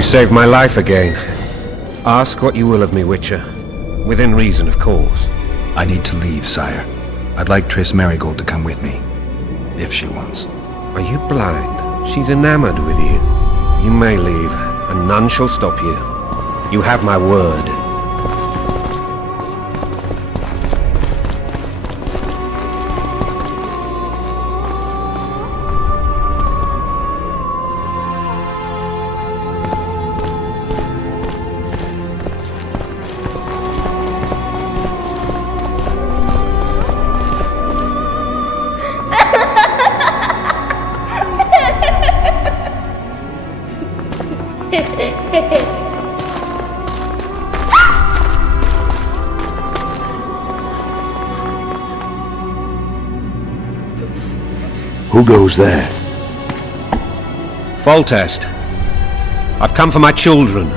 You saved my life again. Ask what you will of me, Witcher. Within reason, of course. I need to leave, sire. I'd like Triss Merigold to come with me, if she wants. Are you blind? She's enamored with you. You may leave, and none shall stop you. You have my word. Who goes there? Foltest. I've come for my children.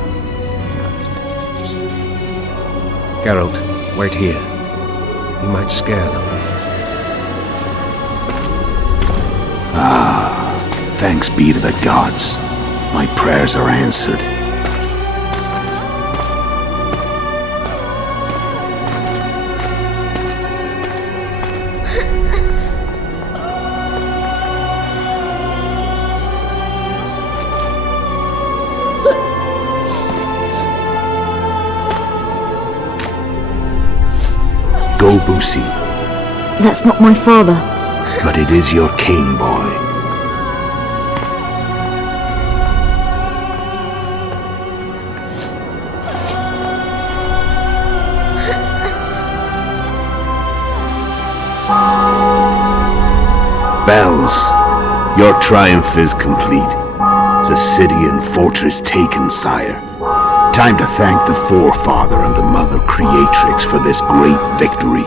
Geralt, wait here. You might scare them. Thanks be to the gods. My prayers are answered. Go, Boosie. That's not my father. But it is your king, boy. Bells, your triumph is complete. The city and fortress taken, sire. Time to thank the forefather and the mother creatrix for this great victory.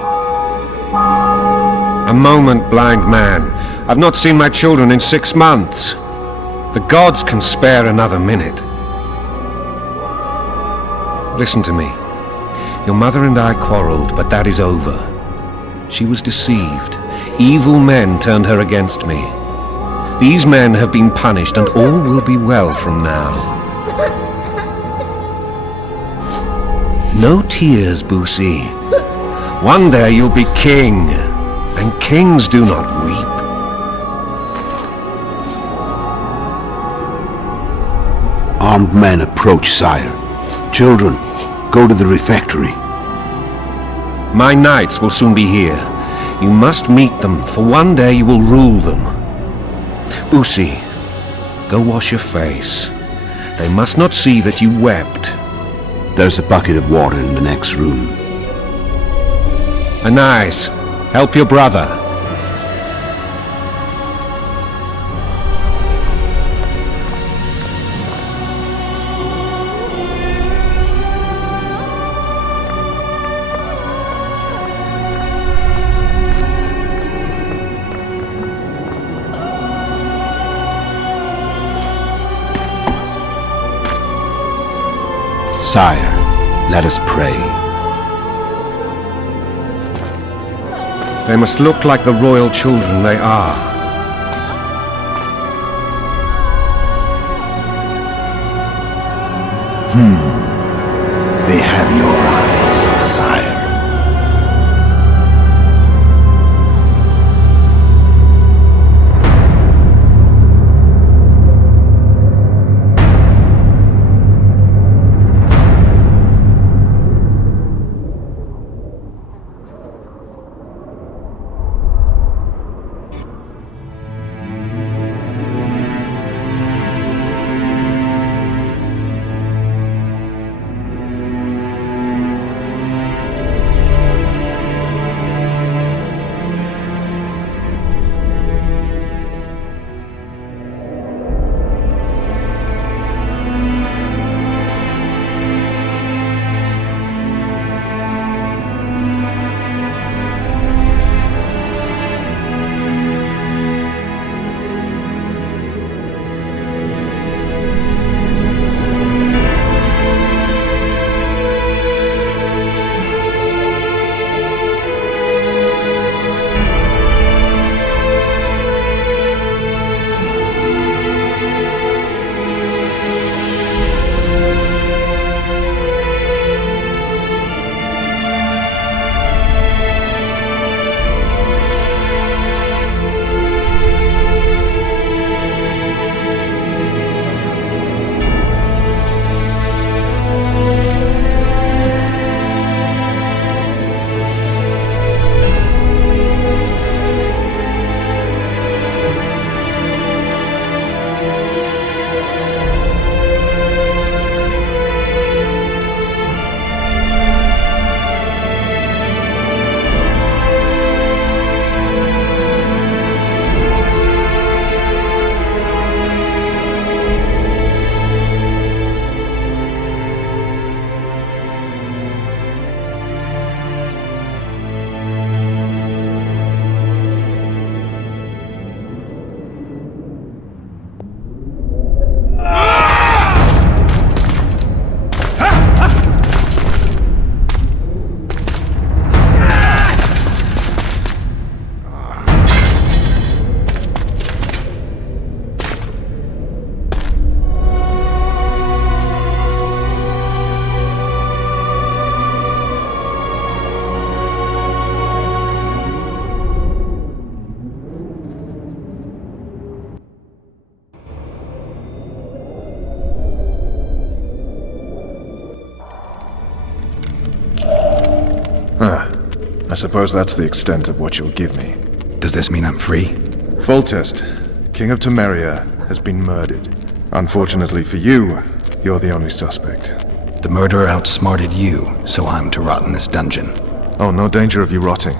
A moment, blind man. I've not seen my children in 6 months. The gods can spare another minute. Listen to me. Your mother and I quarreled, but that is over. She was deceived. Evil men turned her against me. These men have been punished, and all will be well from now. No tears, Boosie. One day you'll be king, and kings do not weep. Armed men approach, sire. Children, go to the refectory. My knights will soon be here. You must meet them, for one day you will rule them. Boosie, go wash your face. They must not see that you wept. There's a bucket of water in the next room. Anais, help your brother. Sire, let us pray. They must look like the royal children they are. They have your eyes, sire. suppose that's the extent of what you'll give me. Does this mean I'm free? Foltest, King of Temeria, has been murdered. Unfortunately for you, you're the only suspect. The murderer outsmarted you, so I'm to rot in this dungeon. Oh, no danger of you rotting.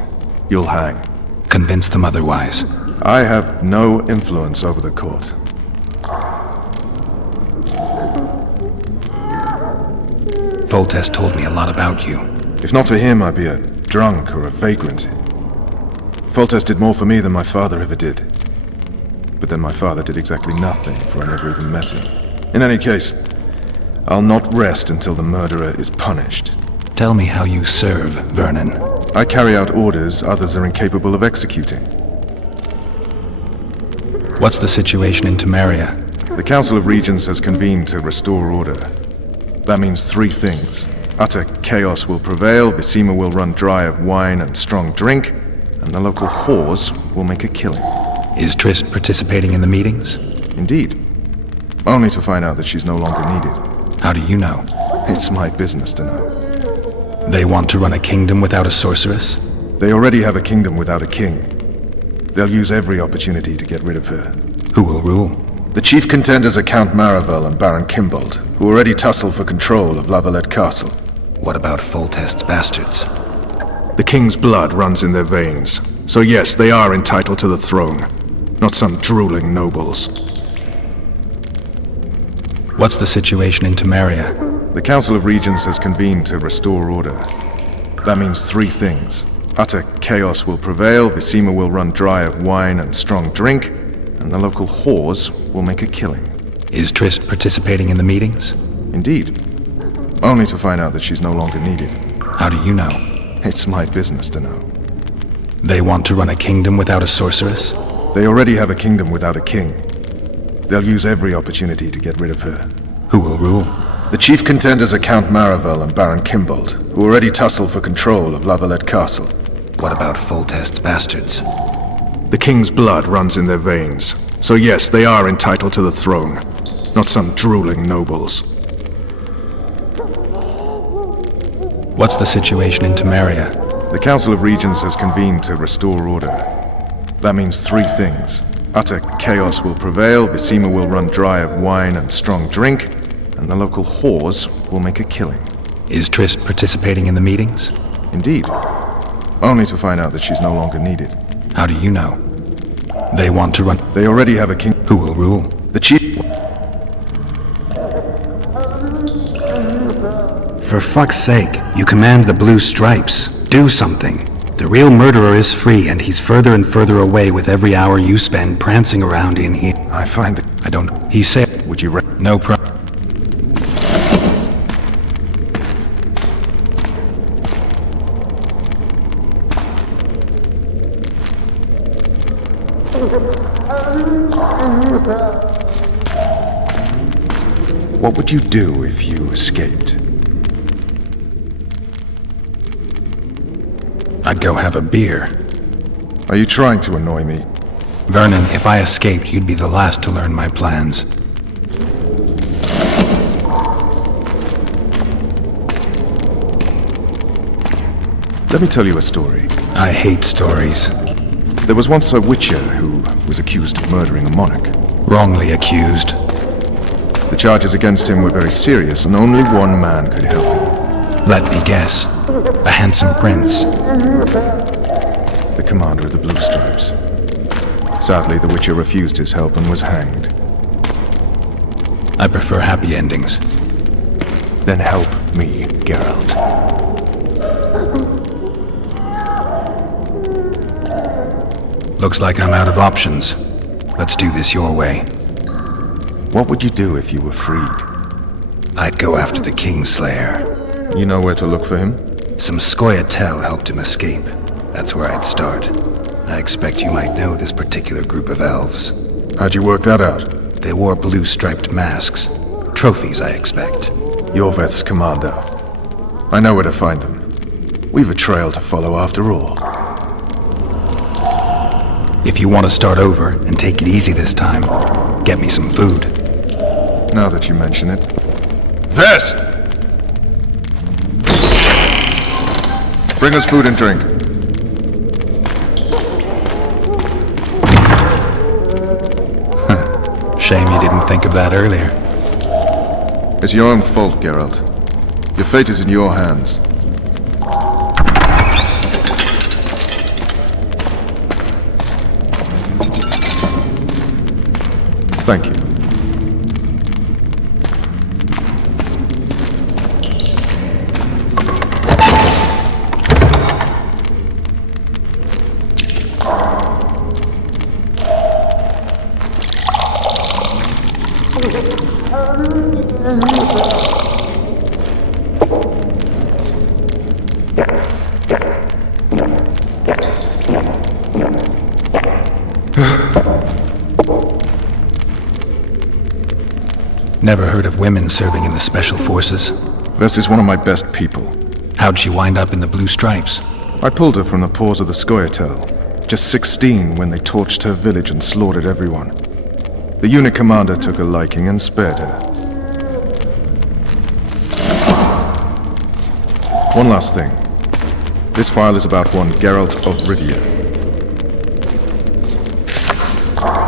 You'll hang. Convince them otherwise. I have no influence over the court. Foltest told me a lot about you. If not for him, I'd be a drunk or a vagrant. Foltest did more for me than my father ever did. But then my father did exactly nothing, for I never even met him. In any case, I'll not rest until the murderer is punished. Tell me how you serve, Vernon. I carry out orders others are incapable of executing. What's the situation in Temeria? The Council of Regents has convened to restore order. That means three things. Utter chaos will prevail, Visima will run dry of wine and strong drink, and the local whores will make a killing. Is Trist participating in the meetings? Indeed. Only to find out that she's no longer needed. How do you know? It's my business to know. They want to run a kingdom without a sorceress? They already have a kingdom without a king. They'll use every opportunity to get rid of her. Who will rule? The chief contenders are Count Maravel and Baron Kimbold, who already tussle for control of La Valette Castle. What about Foltest's bastards? The king's blood runs in their veins, so yes, they are entitled to the throne. Not some drooling nobles. What's the situation in Temeria? The Council of Regents has convened to restore order. That means three things. Utter chaos will prevail, Visima will run dry of wine and strong drink, and the local whores will make a killing. Is Trist participating in the meetings? Indeed. Only to find out that she's no longer needed. How do you know? It's my business to know. They want to run a kingdom without a sorceress? They already have a kingdom without a king. They'll use every opportunity to get rid of her. Who will rule? The chief contenders are Count Maravel and Baron Kimbold, who already tussle for control of La Valette Castle. What about Foltest's bastards? The king's blood runs in their veins, so yes, they are entitled to the throne. Not some drooling nobles. What's the situation in Temeria? The Council of Regents has convened to restore order. That means three things. Utter chaos will prevail, Visima will run dry of wine and strong drink, and the local whores will make a killing. Is Trist participating in the meetings? Indeed. Only to find out that she's no longer needed. How do you know? They want to run... They already have a king. Who will rule? The chief... For fuck's sake, you command the blue stripes. Do something. The real murderer is free, and he's further and further away with every hour you spend prancing around in here. I find that... I don't... He said... Would you... No problem. What would you do if you escaped? I'd go have a beer. Are you trying to annoy me? Vernon, if I escaped, you'd be the last to learn my plans. Let me tell you a story. I hate stories. There was once a witcher who was accused of murdering a monarch. Wrongly accused. The charges against him were very serious, and only one man could help him. Let me guess. A handsome prince. The commander of the Blue Stripes. Sadly, the witcher refused his help and was hanged. I prefer happy endings. Then help me, Geralt. Looks like I'm out of options. Let's do this your way. What would you do if you were freed? I'd go after the Kingslayer. You know where to look for him? Some Scoia'tael helped him escape. That's where I'd start. I expect you might know this particular group of elves. How'd you work that out? They wore blue-striped masks. Trophies, I expect. Yorveth's commando. I know where to find them. We've a trail to follow after all. If you want to start over and take it easy this time, get me some food. Now that you mention it. Vess! Bring us food and drink. Shame you didn't think of that earlier. It's your own fault, Geralt. Your fate is in your hands. Thank you. Never heard of women serving in the Special Forces. Vess is one of my best people. How'd she wind up in the Blue Stripes? I pulled her from the paws of the Scoia'tael. Just 16 when they torched her village and slaughtered everyone. The unit commander took a liking and spared her. One last thing. This file is about one Geralt of Rivia.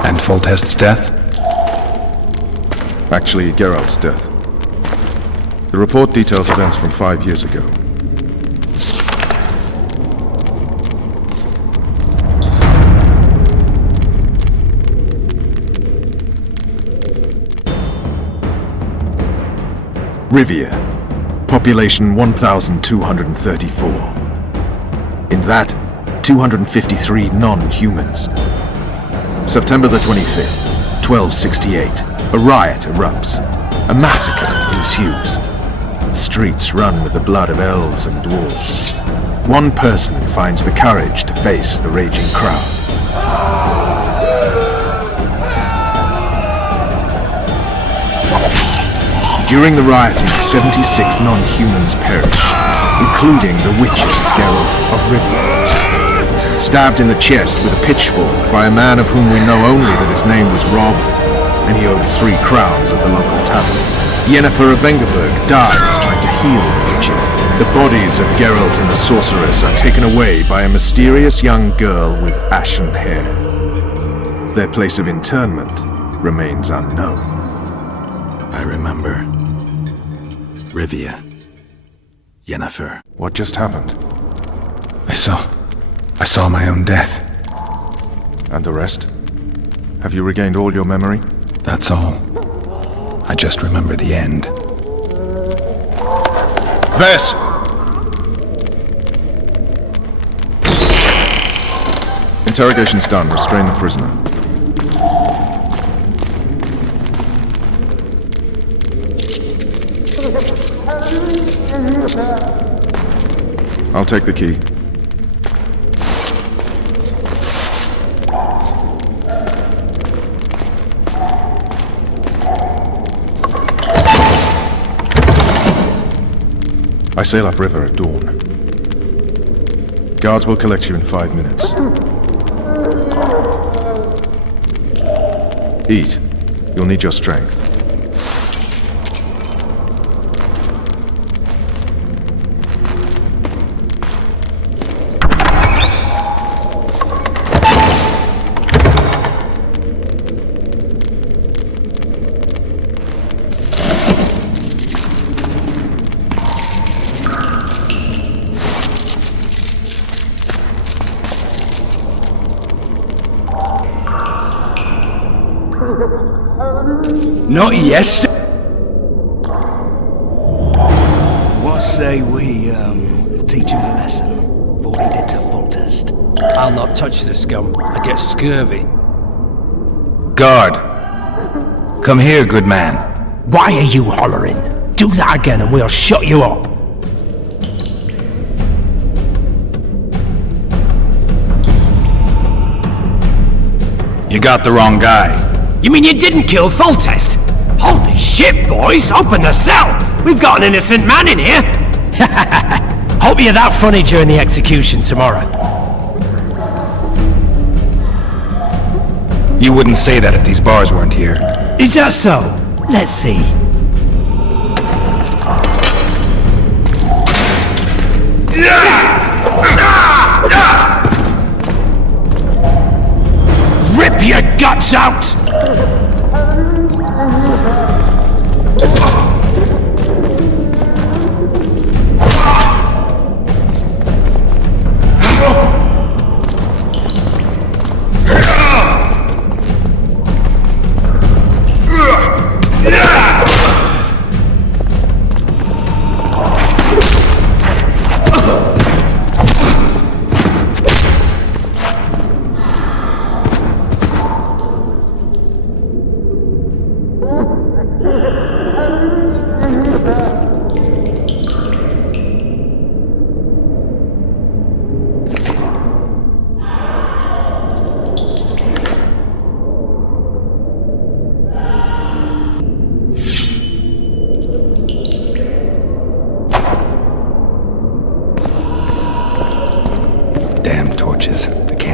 And Foltest's death? Actually, Geralt's death. The report details events from 5 years ago. Rivia. Population 1,234. In that, 253 non-humans. September the 25th, 1268. A riot erupts. A massacre ensues. The streets run with the blood of elves and dwarves. One person finds the courage to face the raging crowd. During the rioting, 76 non-humans perished, including the witcher Geralt of Rivia. Stabbed in the chest with a pitchfork by a man of whom we know only that his name was Rob, and he owed 3 crowns at the local tavern. Yennefer of Vengerberg dies trying to heal the witcher. The bodies of Geralt and the sorceress are taken away by a mysterious young girl with ashen hair. Their place of interment remains unknown. I remember. Rivia. Yennefer. What just happened? I saw my own death. And the rest? Have you regained all your memory? That's all. I just remember the end. Vess! Interrogation's done. Restrain the prisoner. I'll take the key. I sail upriver at dawn. Guards will collect you in 5 minutes. Eat. You'll need your strength. Not yesterday. What say we, teach him a lesson for what he did to Foltest? I'll not touch the scum. I get scurvy. Guard! Come here, good man. Why are you hollering? Do that again and we'll shut you up. You got the wrong guy. You mean you didn't kill Foltest? Holy shit, boys! Open the cell! We've got an innocent man in here! Hope you're that funny during the execution tomorrow. You wouldn't say that if these bars weren't here. Is that so? Let's see. Rip your guts out!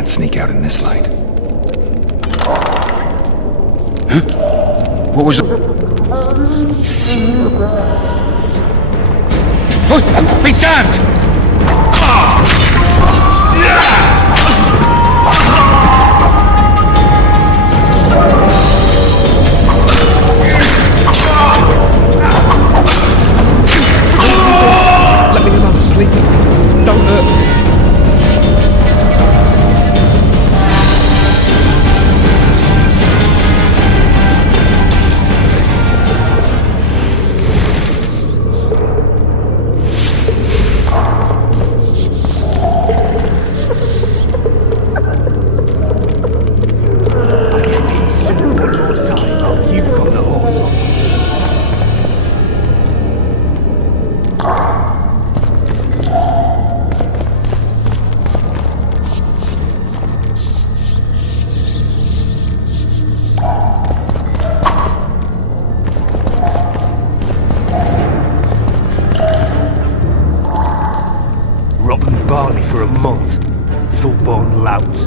can't sneak out in this light. What was... Be damned! Let me alone, please. Don't hurt me. Rotten barley for a month. Full-born louts.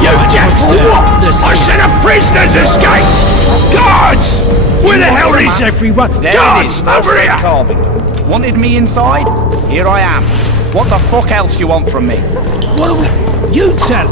You Dijkstra! I said a prisoner's escaped! Guards! Where the hell is everyone? There Guards, it is, over here! carving. Wanted me inside? Here I am. What the fuck else you want from me? What are we... You tell!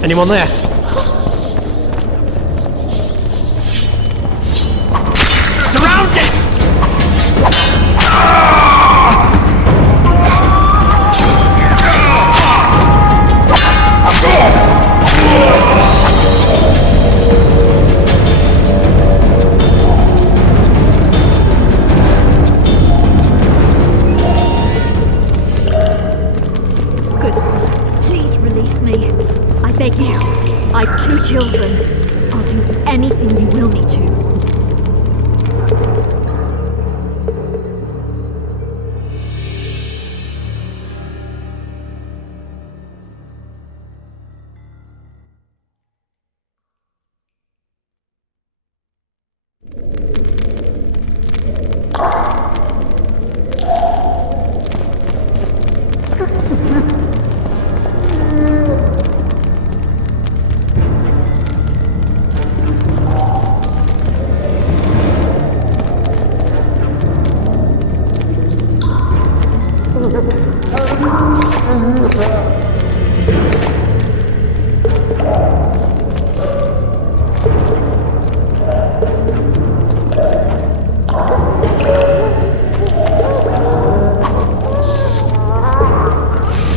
Anyone there? Surrounded! Good sir, please release me. I beg you. I've 2 children. I'll do anything you will me to.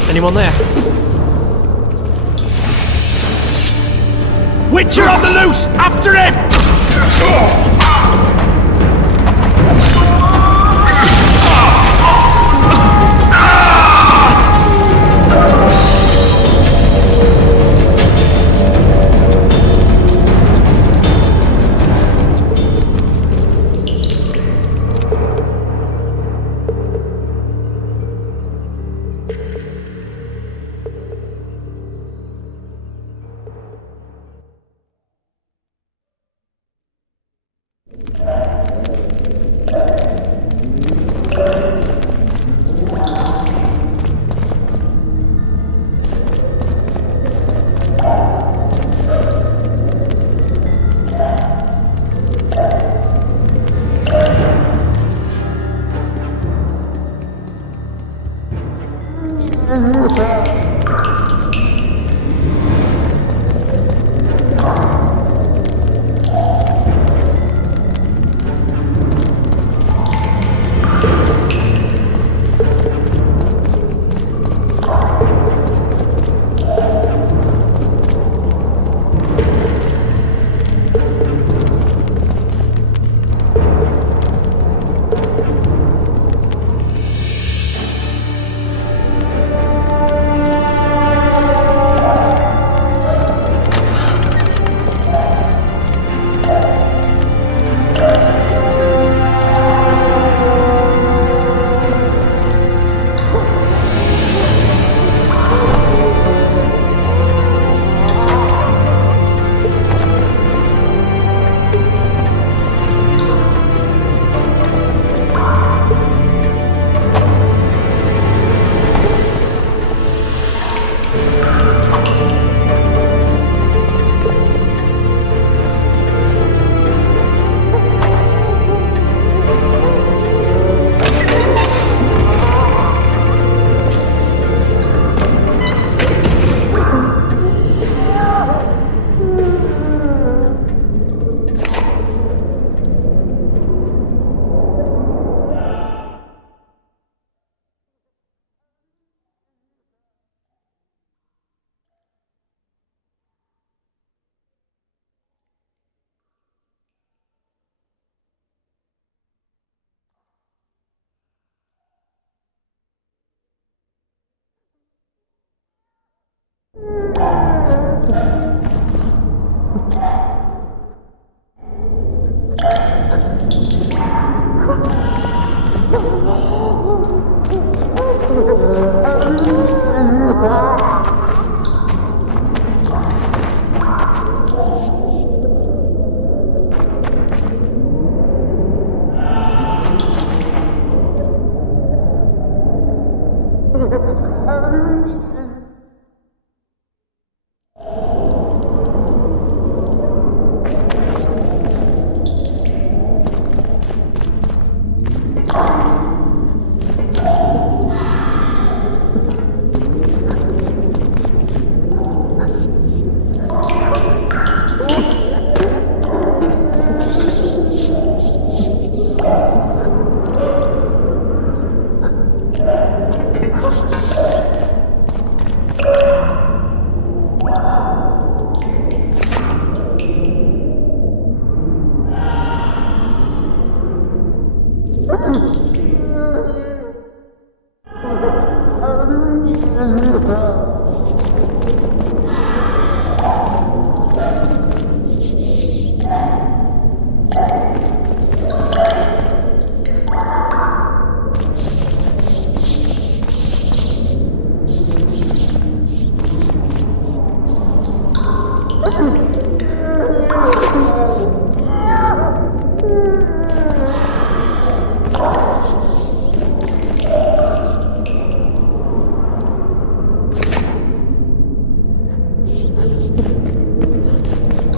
Anyone there? Witcher on the loose! After him!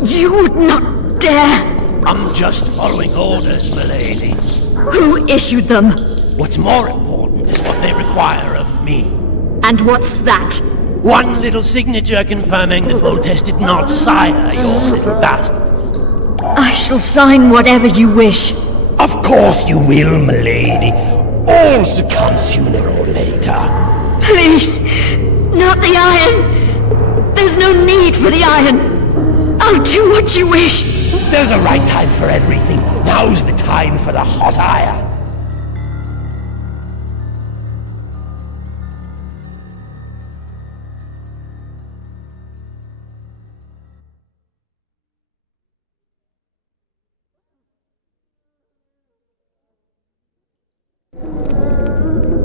You would not dare! I'm just following orders, milady. Who issued them? What's more important is what they require of me. And what's that? One little signature confirming that Voltes did not sire your little bastards. I shall sign whatever you wish. Of course you will, milady. All succumb sooner or later. Please, not the iron! There's no need for the iron! I'll do what you wish! There's a right time for everything. Now's the time for the hot iron.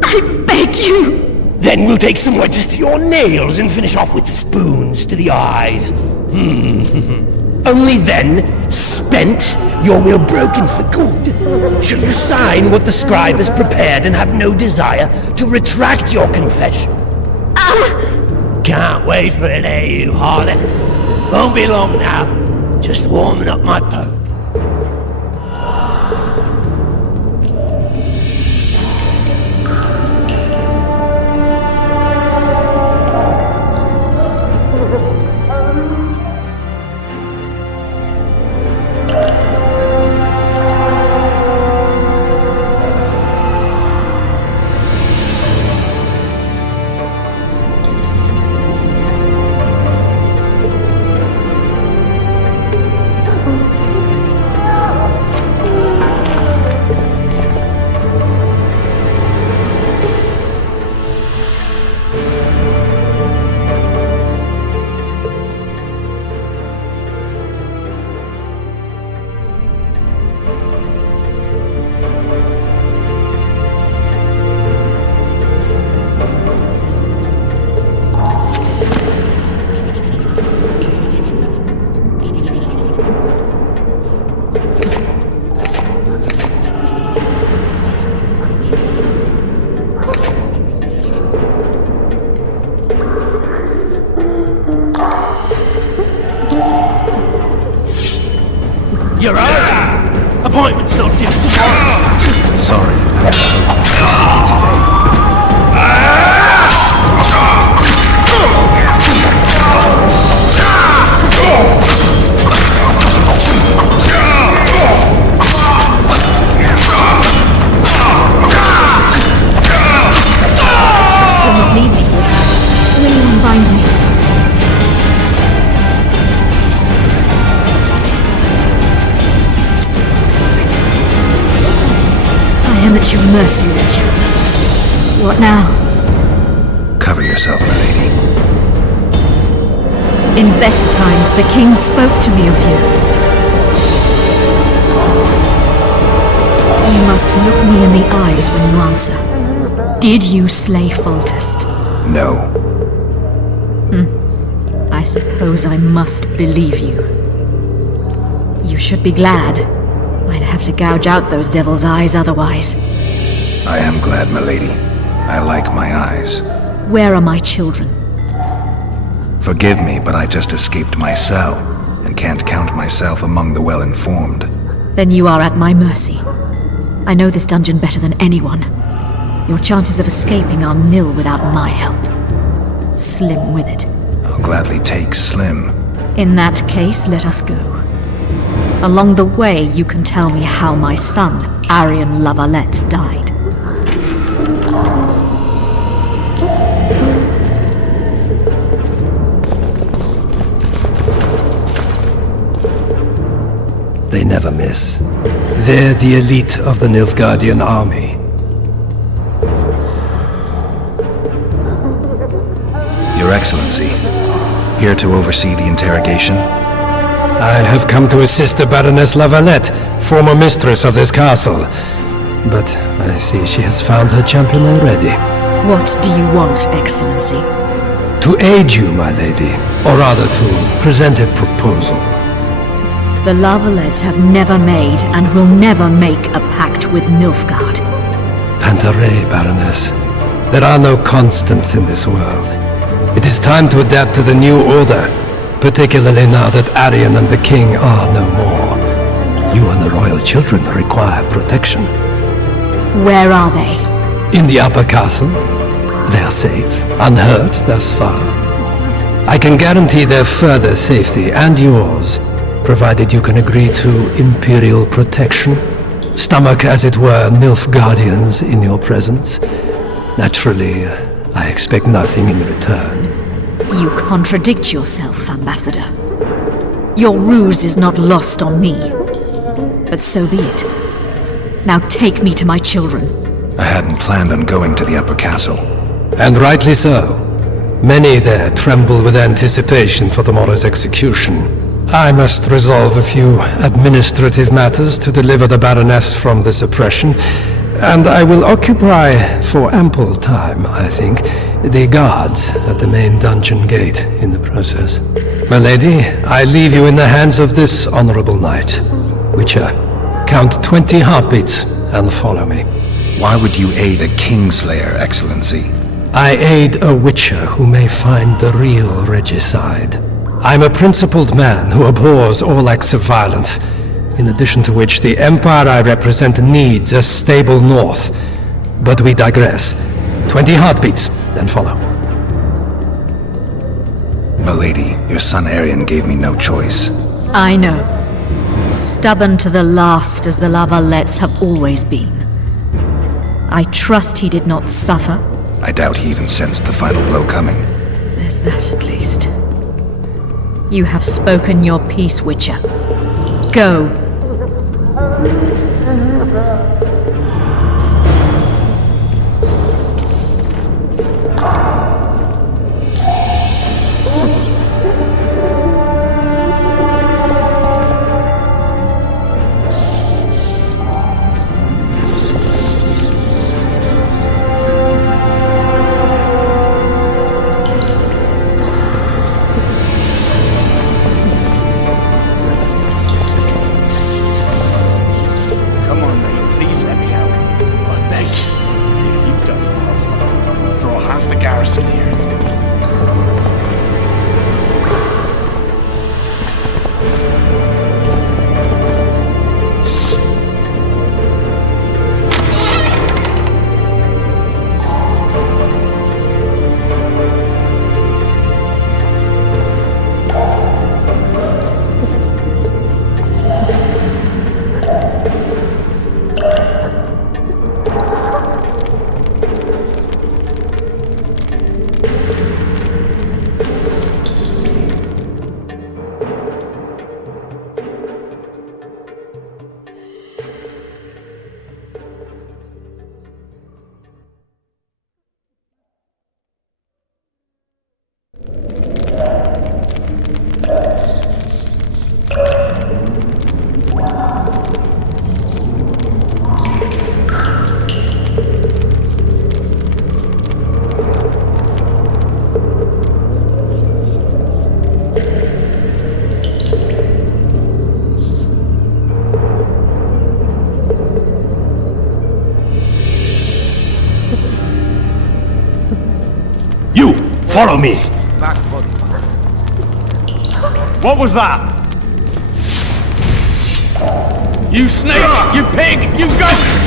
I beg you! Then we'll take some wedges to your nails and finish off with spoons to the eyes. Only then, spent, your will broken for good, shall you sign what the scribe has prepared and have no desire to retract your confession. Can't wait for it, eh, you harlot? Won't be long now. Just warming up my poke. You're out! Appointment's not due tomorrow! Sorry, I'm Trust you'll not leave me. Will you unbind me? I am at your mercy, Richard. What now? Cover yourself, my lady. In better times, the king spoke to me of you. You must look me in the eyes when you answer. Did you slay Foltest? No. I suppose I must believe you. You should be glad. I'd have to gouge out those devil's eyes otherwise. I am glad, milady. I like my eyes. Where are my children? Forgive me, but I just escaped my cell, and can't count myself among the well-informed. Then you are at my mercy. I know this dungeon better than anyone. Your chances of escaping are nil without my help. Slim with it. I'll gladly take Slim. In that case, let us go. Along the way, you can tell me how my son, Arian La Valette, died. They never miss. They're the elite of the Nilfgaardian army. Your Excellency, here to oversee the interrogation? I have come to assist the Baroness La Valette, former mistress of this castle. But I see she has found her champion already. What do you want, Excellency? To aid you, my lady, or rather to present a proposal. The La Valettes have never made and will never make a pact with Nilfgaard. Pantaray, Baroness. There are no constants in this world. It is time to adapt to the new order, particularly now that Arian and the king are no more. You and the royal children require protection. Where are they? In the upper castle. They are safe, unhurt thus far. I can guarantee their further safety and yours, provided you can agree to Imperial protection. Stomach, as it were, Nilfgaardians in your presence. Naturally, I expect nothing in return. You contradict yourself, Ambassador. Your ruse is not lost on me. But so be it. Now take me to my children. I hadn't planned on going to the upper castle. And rightly so. Many there tremble with anticipation for tomorrow's execution. I must resolve a few administrative matters to deliver the Baroness from this oppression, and I will occupy, for ample time, I think, the guards at the main dungeon gate in the process. My lady, I leave you in the hands of this honorable knight. Witcher, count 20 heartbeats and follow me. Why would you aid a Kingslayer, Excellency? I aid a Witcher who may find the real regicide. I'm a principled man who abhors all acts of violence, in addition to which the empire I represent needs a stable north. But we digress. 20 heartbeats, then follow. Milady, your son Arian gave me no choice. I know. Stubborn to the last as the La Valettes have always been. I trust he did not suffer. I doubt he even sensed the final blow coming. There's that at least. You have spoken your piece, Witcher. Go. Follow me! What was that? You snake! You pig! You goat!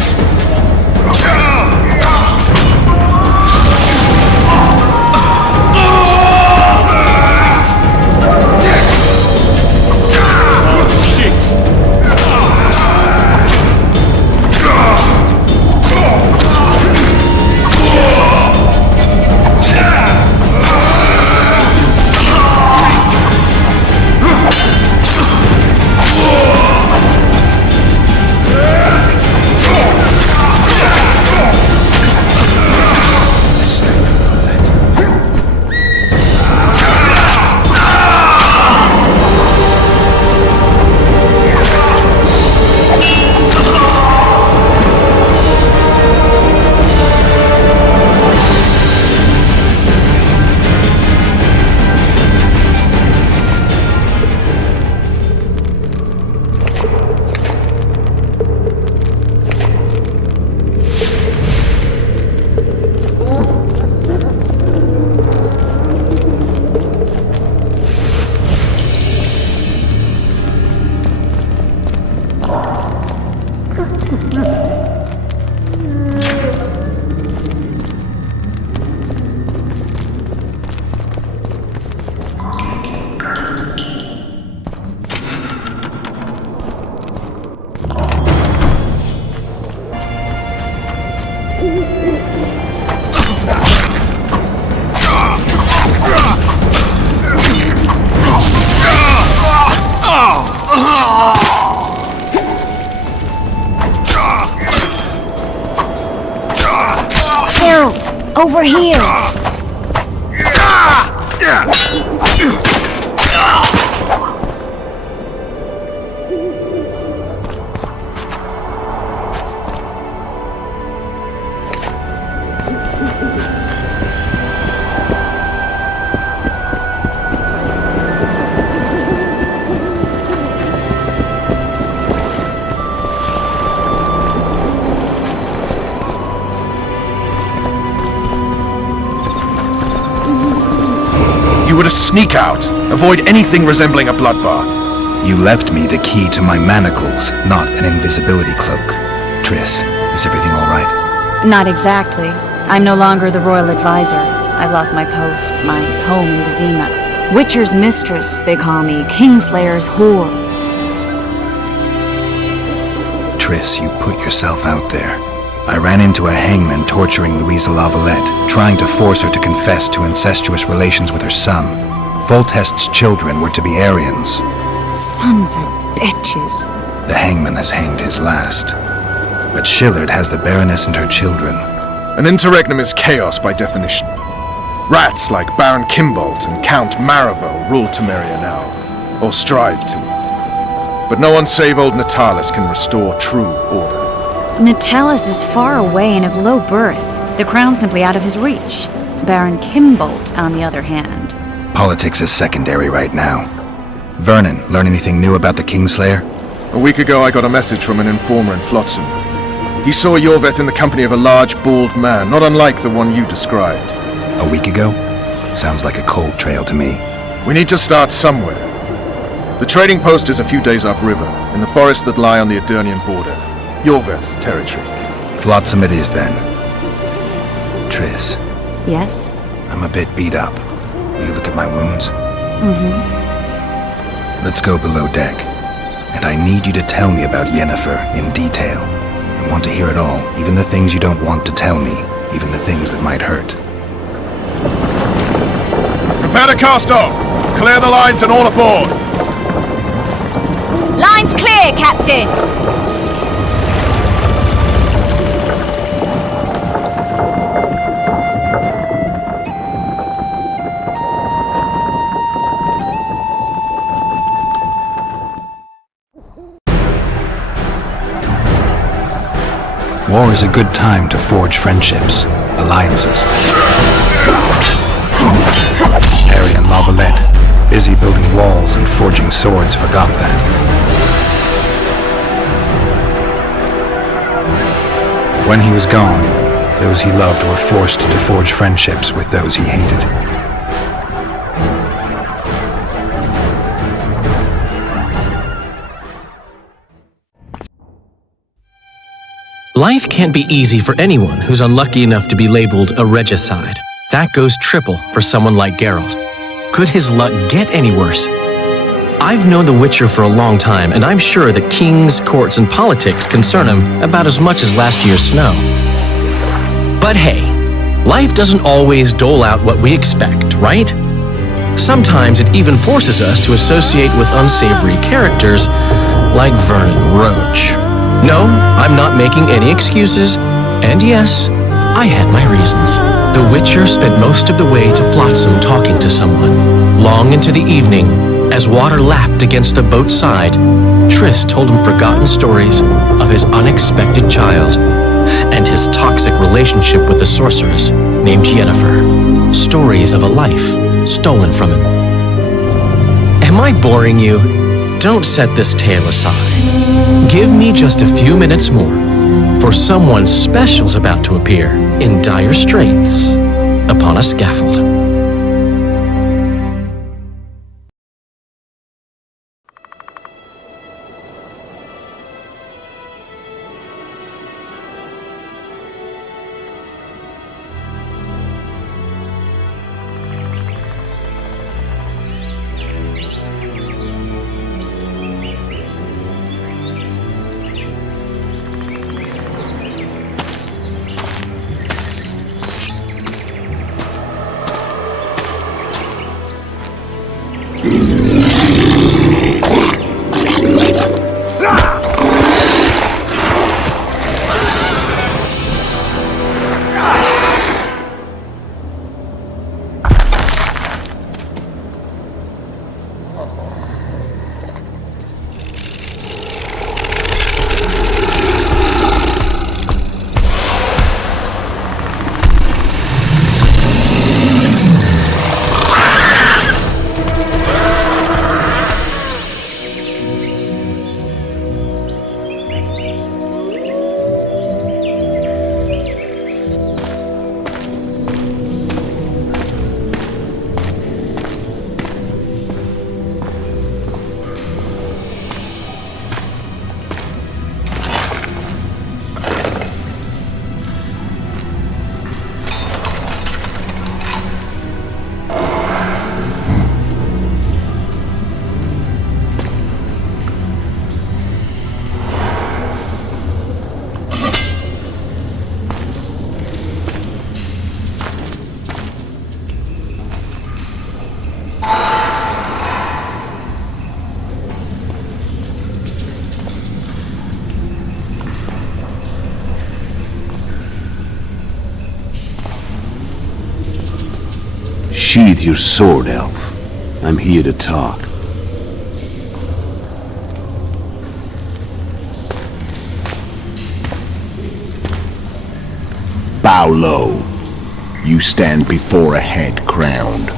Over here! You were to sneak out. Avoid anything resembling a bloodbath. You left me the key to my manacles, not an invisibility cloak. Triss, is everything all right? Not exactly. I'm no longer the royal advisor. I've lost my post, my home in the Zima. Witcher's mistress, they call me. Kingslayer's whore. Triss, you put yourself out there. I ran into a hangman torturing Louisa Lavalette, trying to force her to confess to incestuous relations with her son. Foltest's children were to be Aryans. Sons of bitches. The hangman has hanged his last. But Shillard has the Baroness and her children. An interregnum is chaos by definition. Rats like Baron Kimbolt and Count Marival rule Temeria now, or strive to. But no one save old Natalis can restore true order. Natalis is far away and of low birth. The crown's simply out of his reach. Baron Kimbolt, on the other hand. Politics is secondary right now. Vernon, learn anything new about the Kingslayer? A week ago I got a message from an informer in Flotsam. He saw Yorveth in the company of a large, bald man, not unlike the one you described. A week ago? Sounds like a cold trail to me. We need to start somewhere. The trading post is a few days upriver, in the forests that lie on the Edirnian border. Yorveth's territory. Flotsam it is, then. Triss. Yes? I'm a bit beat up. Will you look at my wounds? Let's go below deck. And I need you to tell me about Yennefer in detail. I want to hear it all, even the things you don't want to tell me, even the things that might hurt. Prepare to cast off! Clear the lines and all aboard! Lines clear, Captain! War is a good time to forge friendships, alliances. Harry and Lavalette, busy building walls and forging swords, forgot that. When he was gone, those he loved were forced to forge friendships with those he hated. Life can't be easy for anyone who's unlucky enough to be labeled a regicide. That goes triple for someone like Geralt. Could his luck get any worse? I've known the Witcher for a long time, and I'm sure that kings, courts, and politics concern him about as much as last year's snow. But hey, life doesn't always dole out what we expect, right? Sometimes it even forces us to associate with unsavory characters like Vernon Roach. No, I'm not making any excuses, and yes, I had my reasons. The Witcher spent most of the way to Flotsam talking to someone. Long into the evening, as water lapped against the boat's side, Triss told him forgotten stories of his unexpected child and his toxic relationship with a sorceress named Yennefer. Stories of a life stolen from him. Am I boring you? Don't set this tale aside. Give me just a few minutes more, for someone special's about to appear in dire straits upon a scaffold. Sheathe your sword, elf. I'm here to talk. Bow low. You stand before a head crowned.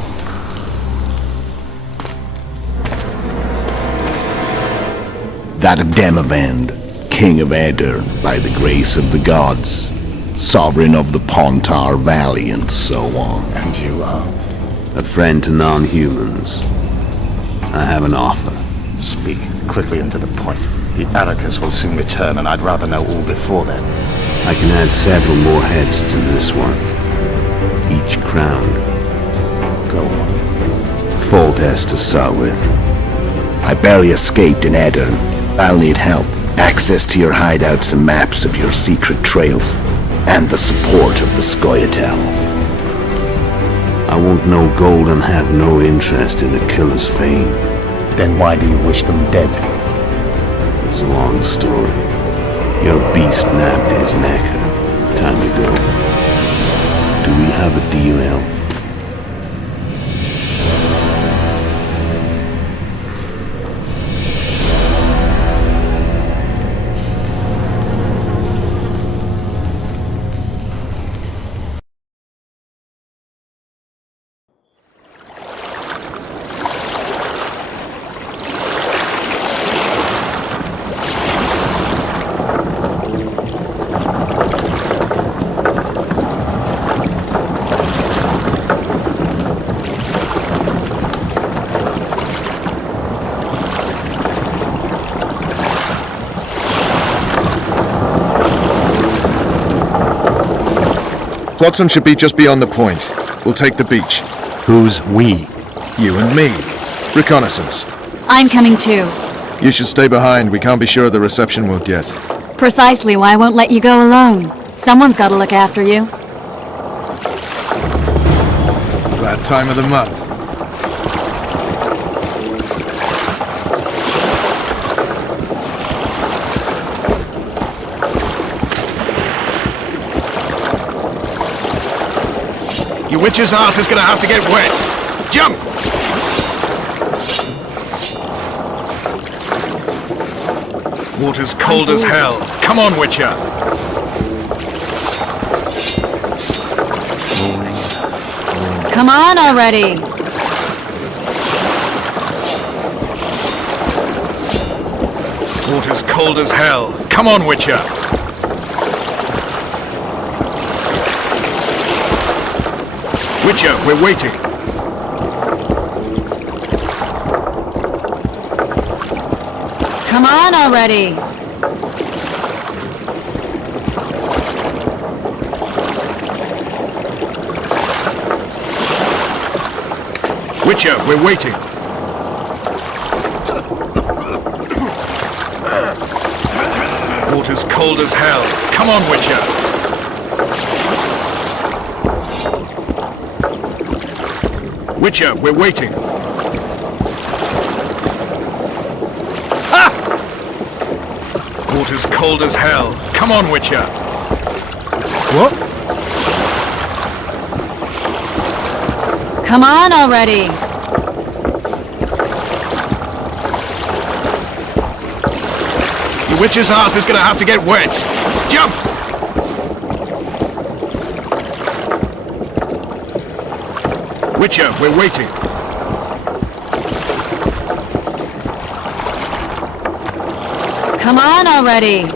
That of Demavend, king of Aedirn, by the grace of the gods, sovereign of the Pontar Valley, and so on. And you are? A friend to non-humans. I have an offer. Speak quickly and to the point. The Arrakis will soon return, and I'd rather know all before then. I can add several more heads to this one. Each crowned. Go on. Foltest to start with. I barely escaped in Aedirn. I'll need help. Access to your hideouts and maps of your secret trails. And the support of the Scoia'tael. I want no gold and have no interest in the killer's fame. Then why do you wish them dead? It's a long story. Your beast nabbed his neck time ago. Do we have a deal, elf? Flotsam should be just beyond the point. We'll take the beach. Who's we? You and me. Reconnaissance. I'm coming too. You should stay behind. We can't be sure of the reception we'll get. Precisely why I won't let you go alone. Someone's got to look after you. Bad time of the month. Your witch's ass is gonna have to get wet. Jump! Water's cold as hell. Come on, Witcher! Come on already! Water's cold as hell. Come on, Witcher! Witcher, we're waiting. Come on already! Witcher, we're waiting. Water's cold as hell. Come on, Witcher! Witcher, we're waiting. Ha! Water's cold as hell. Come on, Witcher. What? Come on already! The witch's ass is gonna have to get wet. Jump! Witcher, we're waiting. Come on already!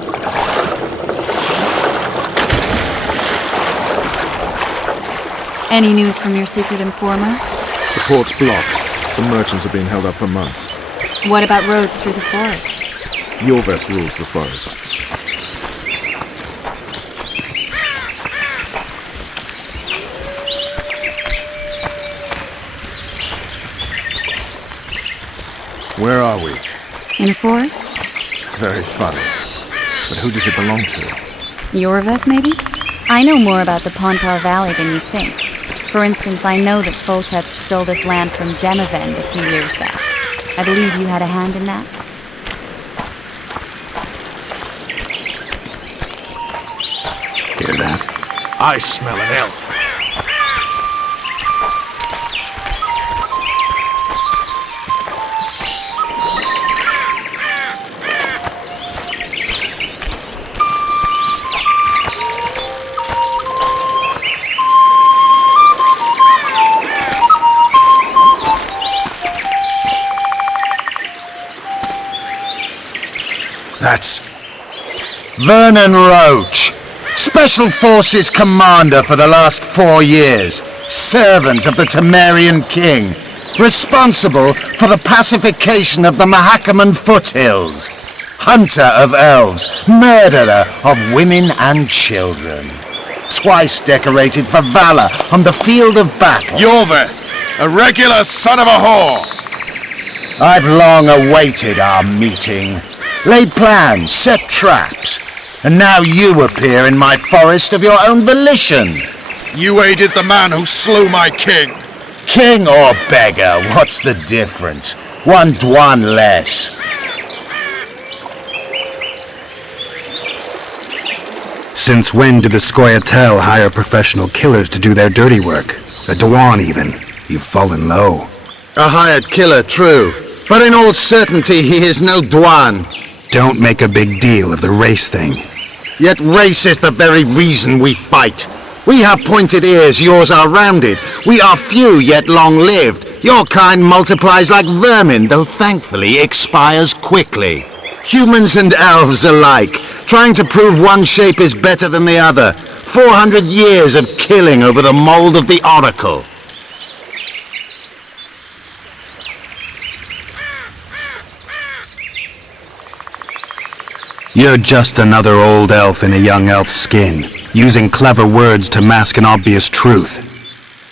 Any news from your secret informer? The port's blocked. Some merchants are being held up for months. What about roads through the forest? Yorveth rules the forest. Where are we? In a forest? Very funny. But who does it belong to? Yorveth, maybe? I know more about the Pontar Valley than you think. For instance, I know that Foltest stole this land from Demavend a few years back. I believe you had a hand in that? Hear that? I smell an elf. That's Vernon Roach, Special Forces Commander for the last 4 years, servant of the Temerian King, responsible for the pacification of the Mahakaman foothills, hunter of elves, murderer of women and children, twice decorated for valor on the field of battle. Yorveth, a regular son of a whore. I've long awaited our meeting, laid plans, set traps, and now you appear in my forest of your own volition. You aided the man who slew my king. King or beggar, what's the difference? One Dwan less. Since when did the Scoia'tael hire professional killers to do their dirty work? A Dwan even. You've fallen low. A hired killer, true. But in all certainty, he is no Dwan. Don't make a big deal of the race thing. Yet race is the very reason we fight. We have pointed ears, yours are rounded. We are few, yet long-lived. Your kind multiplies like vermin, though thankfully expires quickly. Humans and elves alike, trying to prove one shape is better than the other. 400 years of killing over the mold of the Oracle. You're just another old elf in a young elf's skin. using clever words to mask an obvious truth.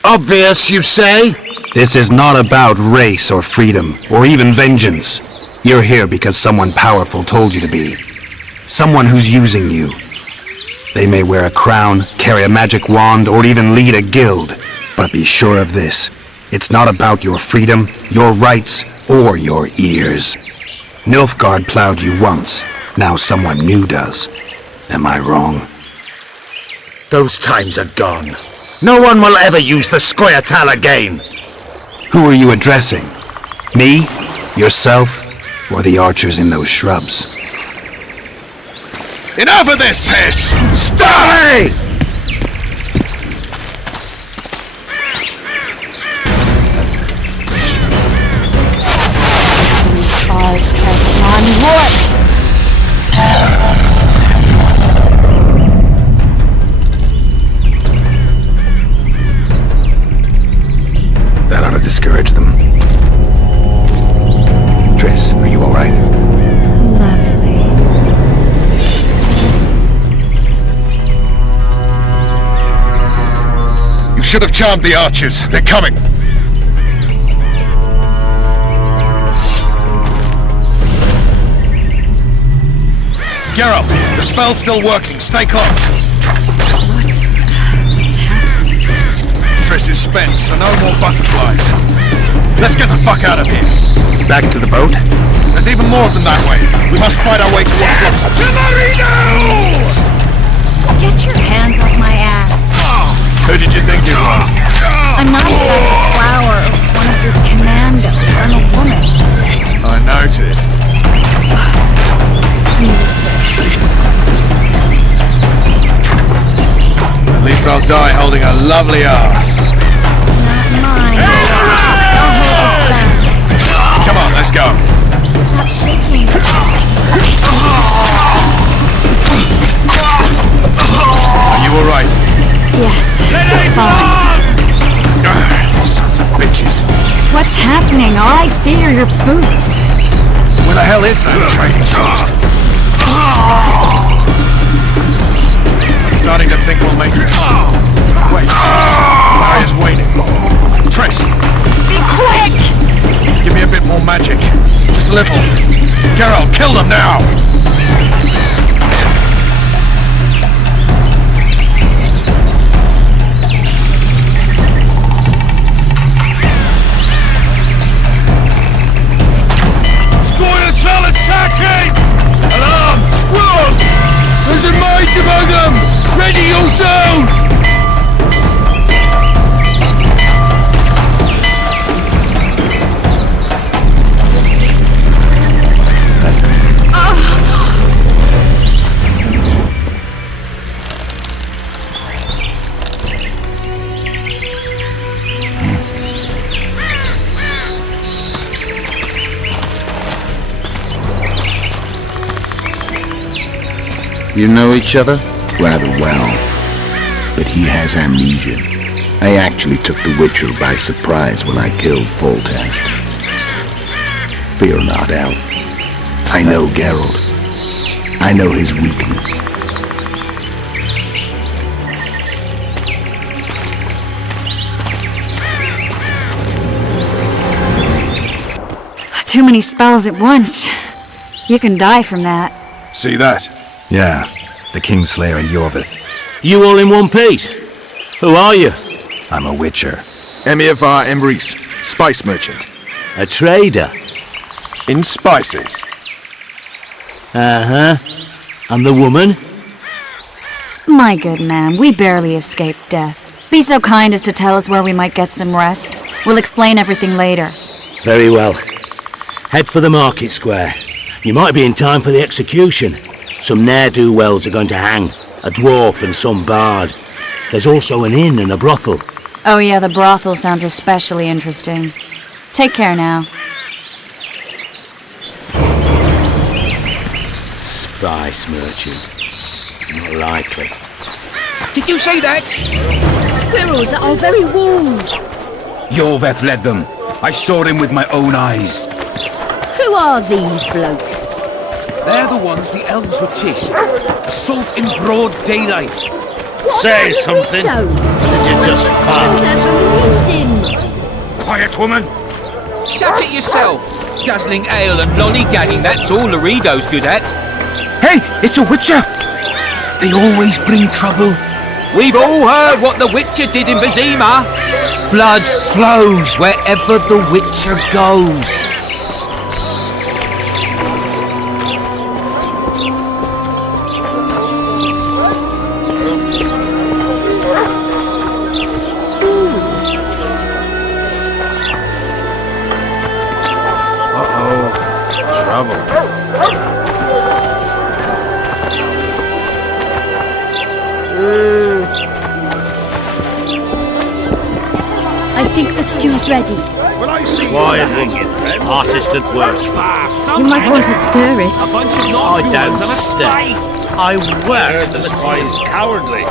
Obvious, you say? This is not about race or freedom, or even vengeance. You're here because someone powerful told you to be. Someone who's using you. They may wear a crown, carry a magic wand, or even lead a guild. But be sure of this. It's not about your freedom, your rights, or your ears. Nilfgaard plowed you once. Now someone new does. Am I wrong? Those times are gone. No one will ever use the Scoia'tael again. Who are you addressing? Me? Yourself? Or the archers in those shrubs? Enough of this, Tish! Stop! That ought to discourage them. Triss, are you alright? Lovely. You should have charmed the archers. They're coming. Geralt, the spell's still working. Stay close. What's happening? Triss is spent, so no more butterflies. Let's get the fuck out of here. Back to the boat? There's even more of them that way. We must fight our way toward Flopsum. To Marino! Get your hands off my ass. Who did you think you was? I'm not a flower or one of your commandos. I'm a woman. I noticed. At least I'll die holding a lovely ass. Not mine. I'll hold this back. Come on, let's go. Stop shaking. Are you alright? Yes, fine. Sons of bitches. What's happening? All I see are your boots. Where the hell is that trading post? I'm starting to think we'll make it. Wait. Barrier's waiting. Triss, Be quick! give me a bit more magic. Just a little. Geralt, kill them now! Scoia'tael attacking! Alarm! Squirrels! There's a mage among them! Ready yourselves! You know each other? Rather well. But he has amnesia. I actually took the Witcher by surprise when I killed Foltest. Fear not, Elf. I know Geralt. I know his weakness. Too many spells at once. You can die from that. See that? Yeah, the Kingslayer and Yorvith. You all in one piece? Who are you? I'm a Witcher. Emir var Emrys, spice merchant. A trader? In spices. Uh-huh. And the woman? My good man, we barely escaped death. Be so kind as to tell us where we might get some rest. We'll explain everything later. Very well. Head for the market square. You might be in time for the execution. Some ne'er-do-wells are going to hang. A dwarf and some bard. There's also an inn and a brothel. Oh yeah, the brothel sounds especially interesting. Take care now. Spice merchant. Not likely. Did you see that? Squirrels at our very walls. Yorveth led them. I saw him with my own eyes. Who are these blokes? They're the ones the elves were chasing. Assault in broad daylight. Say something. Or did you just fart? Quiet, woman! Shut it yourself! Guzzling ale and lollygagging, that's all Laredo's good at. Hey, it's a witcher! They always bring trouble. We've all heard what the Witcher did in Vizima. Blood flows wherever the Witcher goes. I think the stew's ready. Quietly. Artist at work. You might want to stir it. I don't stir. I work. The spy is cowardly.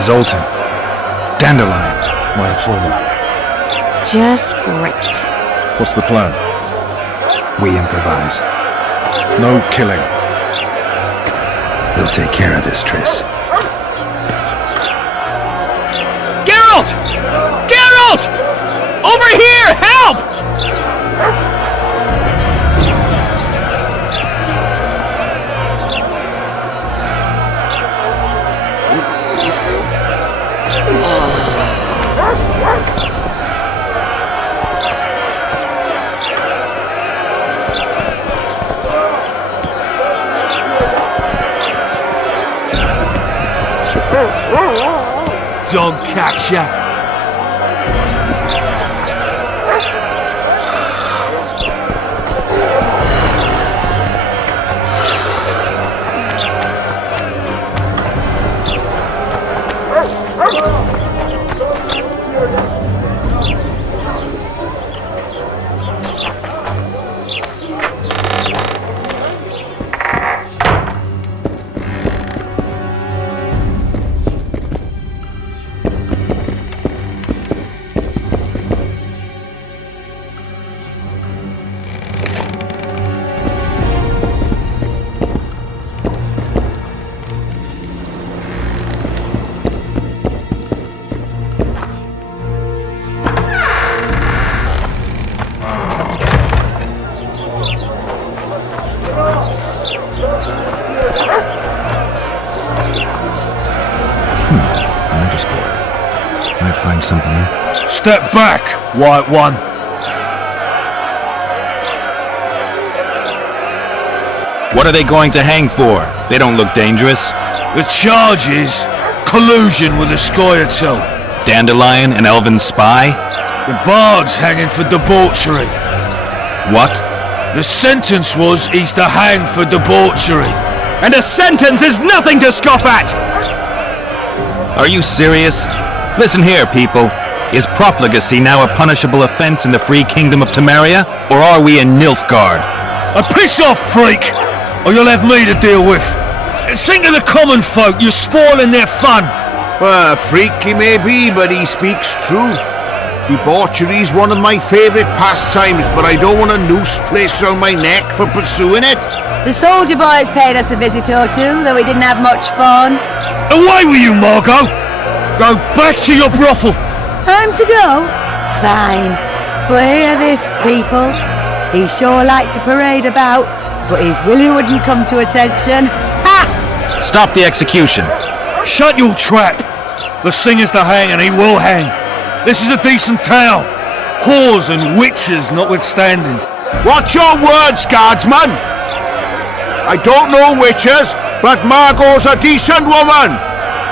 Zoltan. Dandelion. My informer. Just great. What's the plan? We improvise. No killing. We'll take care of this, Triss. Geralt! Geralt! Over here! Help! Dog catcher. Notice board. Might find something in. Step back, White One. What are they going to hang for? They don't look dangerous. The charge is collusion with the Scoia'tael. Dandelion, an elven spy? The bard's hanging for debauchery. What? The sentence was he's to hang for debauchery. And a sentence is nothing to scoff at! Are you serious? Listen here, people. Is profligacy now a punishable offense in the free kingdom of Temeria? Or are we in Nilfgaard? Piss off, freak! Or you'll have me to deal with. Think of the common folk, you're spoiling their fun. Well, a freak he may be, but he speaks true. Debauchery's one of my favourite pastimes, but I don't want a noose placed around my neck for pursuing it. The soldier boys paid us a visit or two, though we didn't have much fun. Away with you, Margot! Go back to your brothel! Time to go? Fine. But hear this, people. He sure liked to parade about, but his willy wouldn't come to attention. Ha! Stop the execution. Shut your trap! The singer's to hang and he will hang. This is a decent town. Whores and witches notwithstanding. Watch your words, guardsman! I don't know witches, but Margot's a decent woman!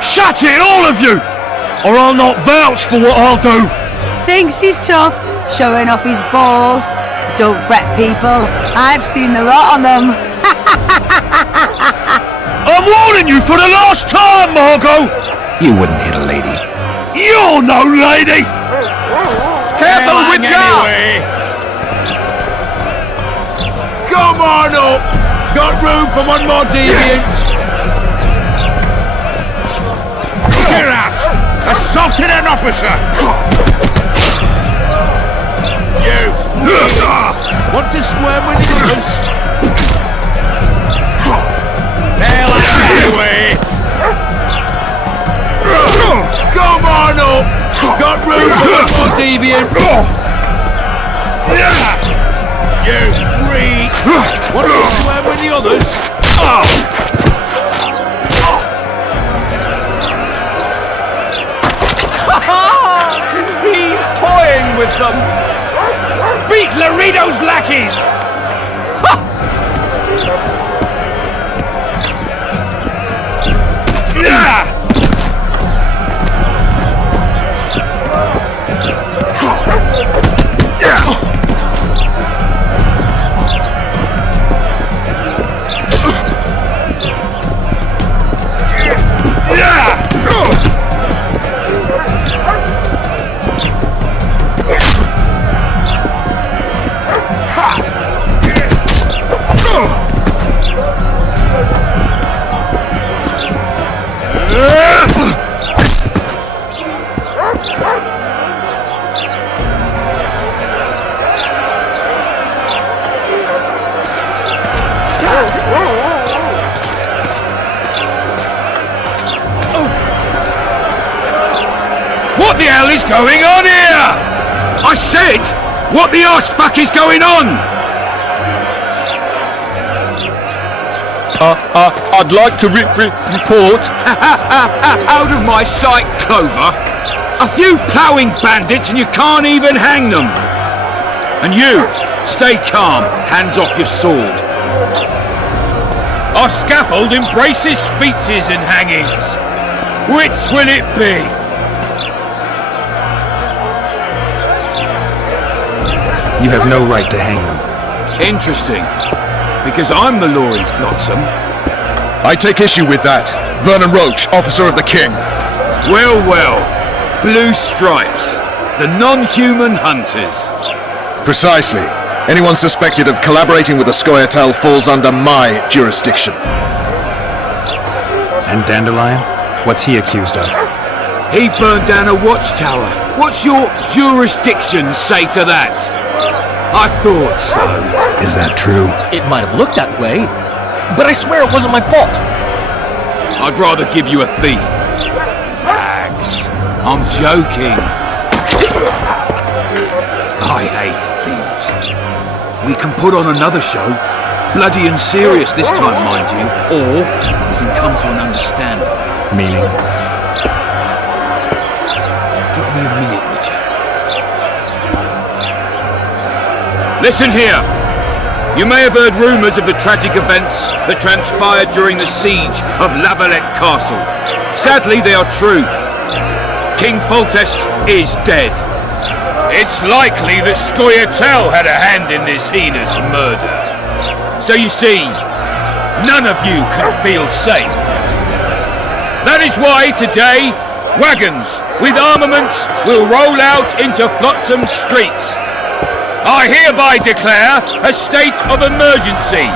Shut it, all of you! Or I'll not vouch for what I'll do! Thinks he's tough, showing off his balls. Don't fret, people. I've seen the rot on them. I'm warning you for the last time, Margot! You wouldn't hit a lady. You're no lady! Careful, Witcher! Anyway. Come on up! Got room for one more deviant! Get out! Assaulted an officer! You fool! Want to squirm with the others? Hell, anyway! Come on up! Got room for one more deviant! You freak! Want to squirm with the others? He's toying with them! Beat Laredo's lackeys! What the hell is going on here? I said, what the arse fuck is going on? I'd like to report. Out of my sight, Clover. A few ploughing bandits and you can't even hang them. And you, stay calm, hands off your sword. Our scaffold embraces speeches and hangings. Which will it be? You have no right to hang them. Interesting. Because I'm the law in Flotsam. I take issue with that. Vernon Roach, officer of the king. Well, well. Blue stripes. The non-human hunters. Precisely. Anyone suspected of collaborating with the Scoia'tael falls under my jurisdiction. And Dandelion? What's he accused of? He burned down a watchtower. What's your jurisdiction say to that? I thought so. Is that true? It might have looked that way, but I swear it wasn't my fault. I'd rather give you a thief. Rags. I'm joking. I hate thieves. We can put on another show. Bloody and serious this time, mind you. Or we can come to an understanding. Meaning? Give me a minute, Richard. Listen here. You may have heard rumours of the tragic events that transpired during the siege of La Valette Castle. Sadly, they are true. King Foltest is dead. It's likely that Scoia'tael had a hand in this heinous murder. So you see, none of you can feel safe. That is why today, wagons with armaments will roll out into Flotsam's streets. I hereby declare a state of emergency